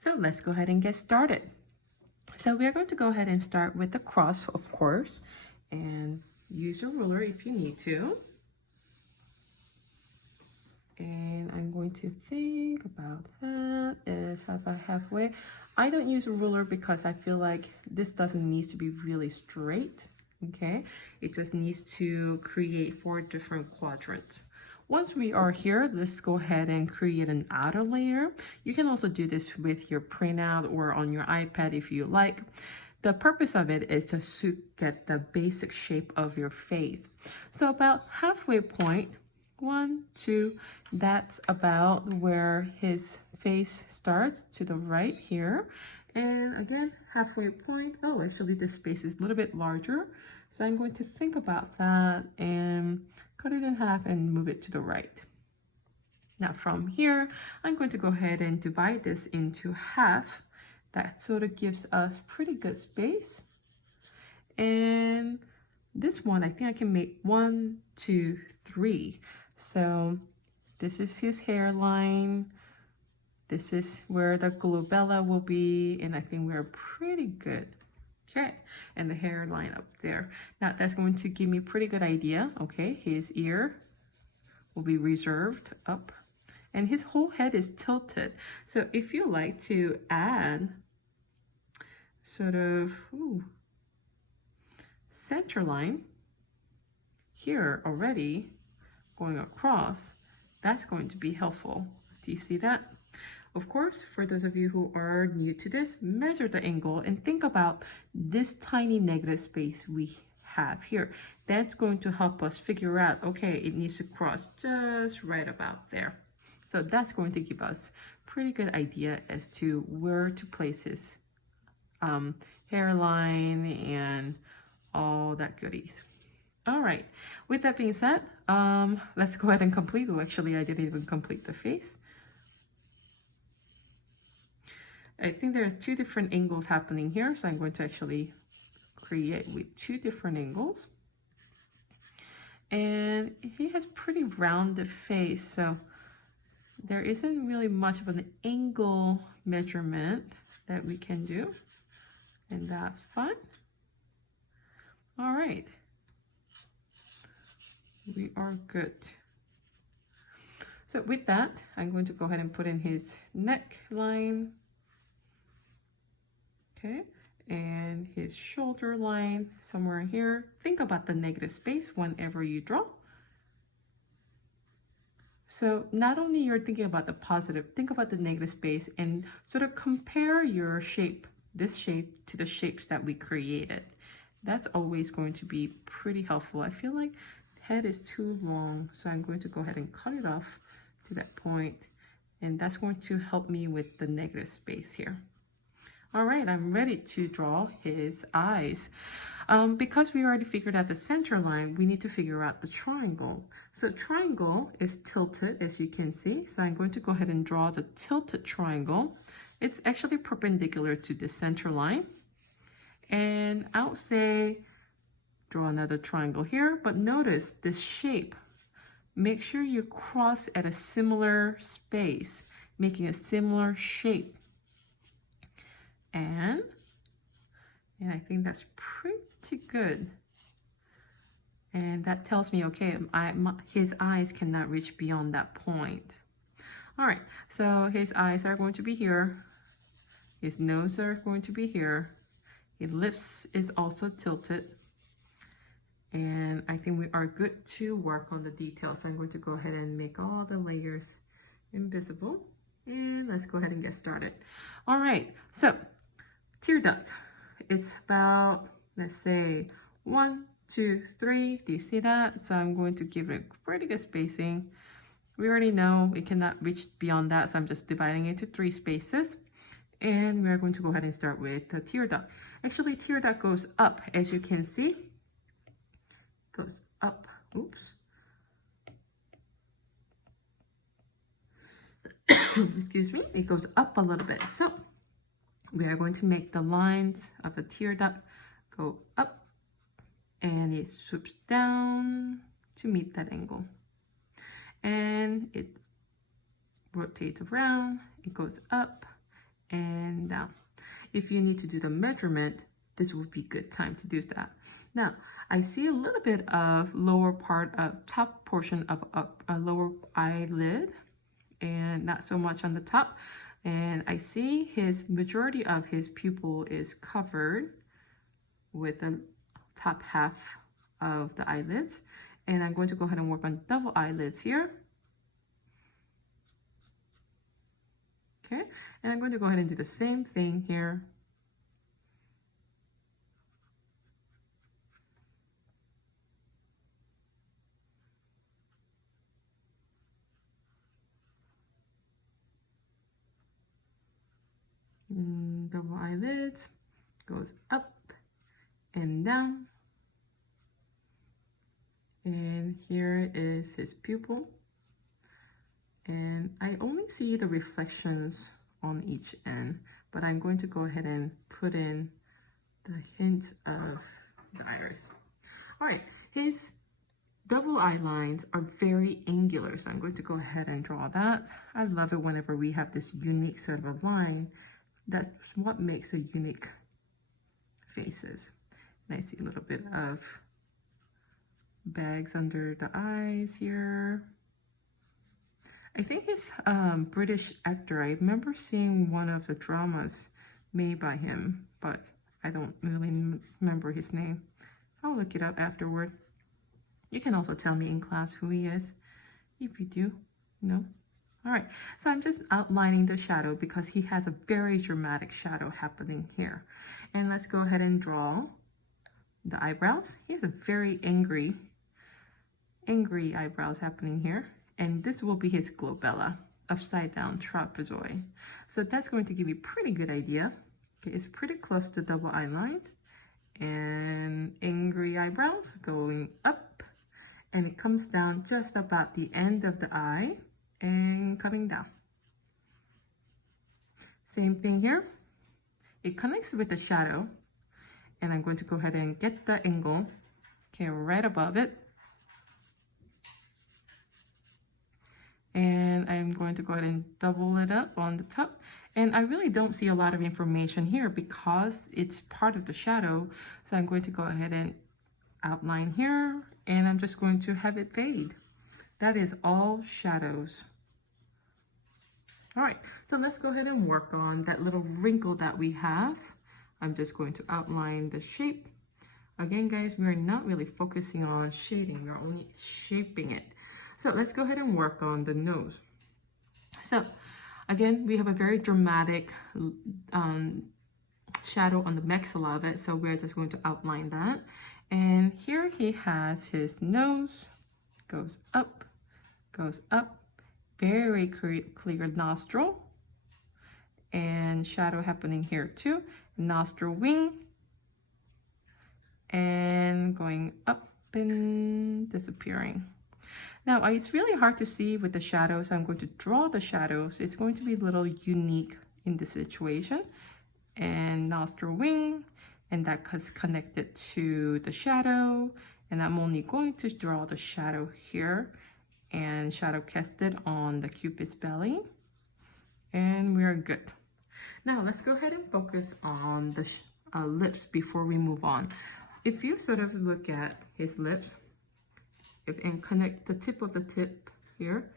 So let's go ahead and get started. So we're going to go ahead and start with the cross, of course, and use your ruler if you need to. And I'm going to think about that. Is about halfway. I don't use a ruler because I feel like this doesn't need to be really straight. Okay, it just needs to create 4 different quadrants. Once we are here, let's go ahead and create an outer layer. You can also do this with your printout or on your iPad if you like. The purpose of it is to get the basic shape of your face. So about halfway point, 1, 2, that's about where his face starts to the right here. And again, halfway point, oh, actually this space is a little bit larger. So I'm going to think about that and cut it in half and move it to the right. Now from here, I'm going to go ahead and divide this into half. That sort of gives us pretty good space. And this one, I think I can make 1, 2, 3. So this is his hairline. This is where the glabella will be, and I think we're pretty good. Okay, and the hairline up there. Now that's going to give me a pretty good idea. Okay, his ear will be reserved up, and his whole head is tilted. So if you like to add sort of center line here already going across, that's going to be helpful. Do you see that? Of course, for those of you who are new to this, measure the angle and think about this tiny negative space we have here. That's going to help us figure out, okay, it needs to cross just right about there. So that's going to give us a pretty good idea as to where to place his hairline and all that goodies. All right, with that being said, let's go ahead and complete. Well, actually, I didn't even complete the face. I think there's 2 different angles happening here, so I'm going to actually create with 2 different angles. And he has pretty rounded face, so there isn't really much of an angle measurement that we can do, and that's fine. All right, we are good. So with that, I'm going to go ahead and put in his neckline. Okay, and his shoulder line somewhere here. Think about the negative space whenever you draw. So not only you're thinking about the positive, think about the negative space and sort of compare your shape, this shape, to the shapes that we created. That's always going to be pretty helpful. I feel like the head is too long, so I'm going to go ahead and cut it off to that point, and that's going to help me with the negative space here. All right, I'm ready to draw his eyes. Because we already figured out the center line, we need to figure out the triangle. So triangle is tilted, as you can see. So I'm going to go ahead and draw the tilted triangle. It's actually perpendicular to the center line. And I'll say, draw another triangle here, but notice this shape. Make sure you cross at a similar space, making a similar shape. And I think that's pretty good. And that tells me, okay, his eyes cannot reach beyond that point. All right, so his eyes are going to be here. His nose are going to be here. His lips is also tilted. And I think we are good to work on the details. So I'm going to go ahead and make all the layers invisible. And let's go ahead and get started. All right, so tear duct, it's about, let's say, 1, 2, 3. Do you see that? So I'm going to give it pretty good spacing. We already know we cannot reach beyond that, so I'm just dividing it into 3 spaces. And we're going to go ahead and start with the tear duct. Actually, tear duct goes up, as you can see. Goes up. Oops. Excuse me. It goes up a little bit. So we are going to make the lines of a tear duct go up, and it swoops down to meet that angle. And it rotates around, it goes up, and down. If you need to do the measurement, this would be good time to do that. Now, I see a little bit of lower part of top portion of a lower eyelid and not so much on the top. And I see his majority of his pupil is covered with the top half of the eyelids. And I'm going to go ahead and work on double eyelids here. Okay, and I'm going to go ahead and do the same thing here. Double eyelids, goes up and down. And here is his pupil. And I only see the reflections on each end, but I'm going to go ahead and put in the hint of the iris. All right, his double eye lines are very angular, so I'm going to go ahead and draw that. I love it whenever we have this unique sort of a line. That's what makes a unique faces. And I see a little bit of bags under the eyes here. I think he's British actor. I remember seeing one of the dramas made by him, but I don't really remember his name. I'll look it up afterward. You can also tell me in class who he is, if you do. No? All right, so I'm just outlining the shadow because he has a very dramatic shadow happening here. And let's go ahead and draw the eyebrows. He has a very angry eyebrows happening here. And this will be his glabella, upside down trapezoid. So that's going to give you a pretty good idea. Okay, it's pretty close to double eye line. And angry eyebrows going up. And it comes down just about the end of the eye and coming down. Same thing here. It connects with the shadow. And I'm going to go ahead and get the angle, okay, right above it. And I'm going to go ahead and double it up on the top. And I really don't see a lot of information here because it's part of the shadow. So I'm going to go ahead and outline here, and I'm just going to have it fade. That is all shadows. All right, so let's go ahead and work on that little wrinkle that we have. I'm just going to outline the shape. Again, guys, we're not really focusing on shading, we're only shaping it. So let's go ahead and work on the nose. So again, we have a very dramatic shadow on the maxilla of it, so we're just going to outline that. And here he has his nose, goes up, very clear nostril, and shadow happening here too. Nostril wing, and going up and disappearing. Now, it's really hard to see with the shadows. So I'm going to draw the shadows. It's going to be a little unique in this situation. And nostril wing, and that is connected to the shadow. And I'm only going to draw the shadow here and shadow cast it on the Cupid's belly. And we're good. Now, let's go ahead and focus on the lips before we move on. If you sort of look at his lips, and connect the tip of the tip here,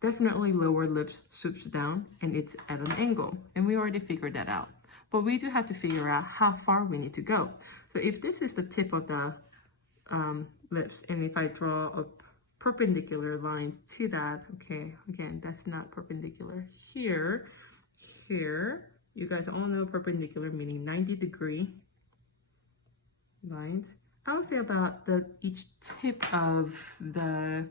definitely lower lips swoops down and it's at an angle, and we already figured that out. But we do have to figure out how far we need to go. So if this is the tip of the lips, and if I draw a perpendicular lines to that, okay, again, that's not perpendicular. Here, you guys all know perpendicular meaning 90-degree lines. I would say about each tip of the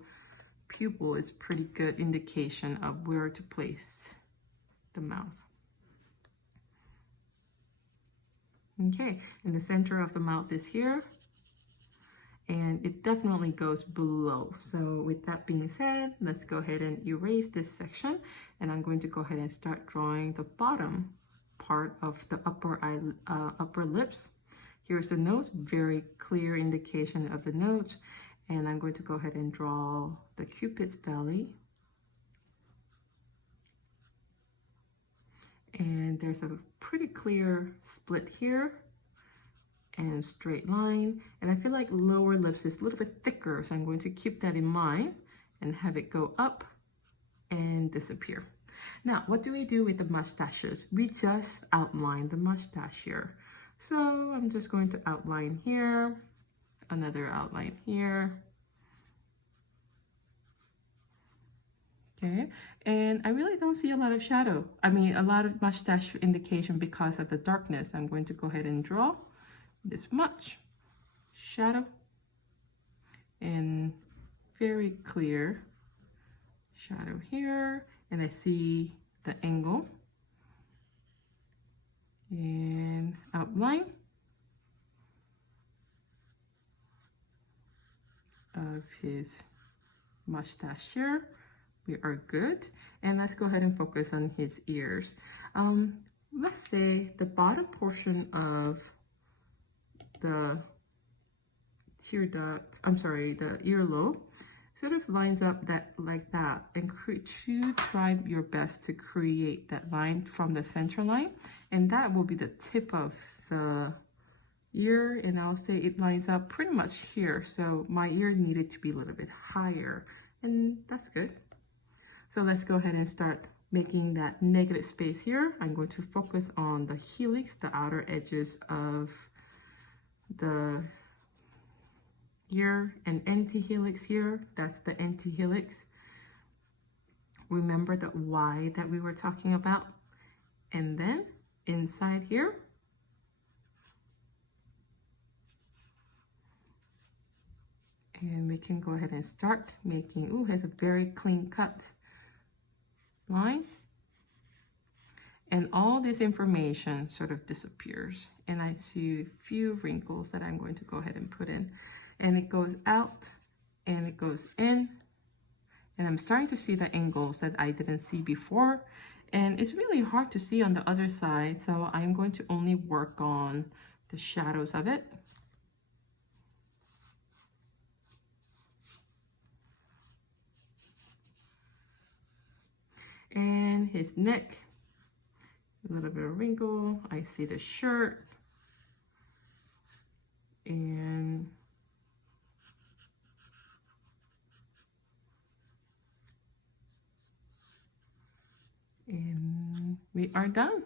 pupil is pretty good indication of where to place the mouth. Okay, and the center of the mouth is here, and it definitely goes below. So with that being said, let's go ahead and erase this section, and I'm going to go ahead and start drawing the bottom part of the upper lips. Here's the nose, very clear indication of the nose. And I'm going to go ahead and draw the Cupid's belly. and there's a pretty clear split here and straight line, and I feel like lower lips is a little bit thicker, so I'm going to keep that in mind and have it go up and disappear. Now, what do we do with the mustaches? We just outline the mustache here. So I'm just going to outline here, another outline here. Okay, and I really don't see a lot of shadow. I mean, a lot of mustache indication because of the darkness. I'm going to go ahead and draw this much shadow and very clear shadow here, and I see the angle and outline of his mustache here. We are good, and let's go ahead and focus on his ears. Let's say the bottom portion of the tear duct, the earlobe, sort of lines up like that, and try your best to create that line from the center line, and that will be the tip of the ear, and I'll say it lines up pretty much here, so my ear needed to be a little bit higher, and that's good. So let's go ahead and start making that negative space here. I'm going to focus on the helix, the outer edges of the ear, and anti-helix here. That's the anti-helix. Remember the Y that we were talking about. And then inside here, and we can go ahead and start making, ooh, has a very clean cut line, and all this information sort of disappears, and I see a few wrinkles that I'm going to go ahead and put in, and it goes out and it goes in, and I'm starting to see the angles that I didn't see before, and it's really hard to see on the other side, so I'm going to only work on the shadows of it. And his neck, a little bit of wrinkle. I see the shirt, and we are done.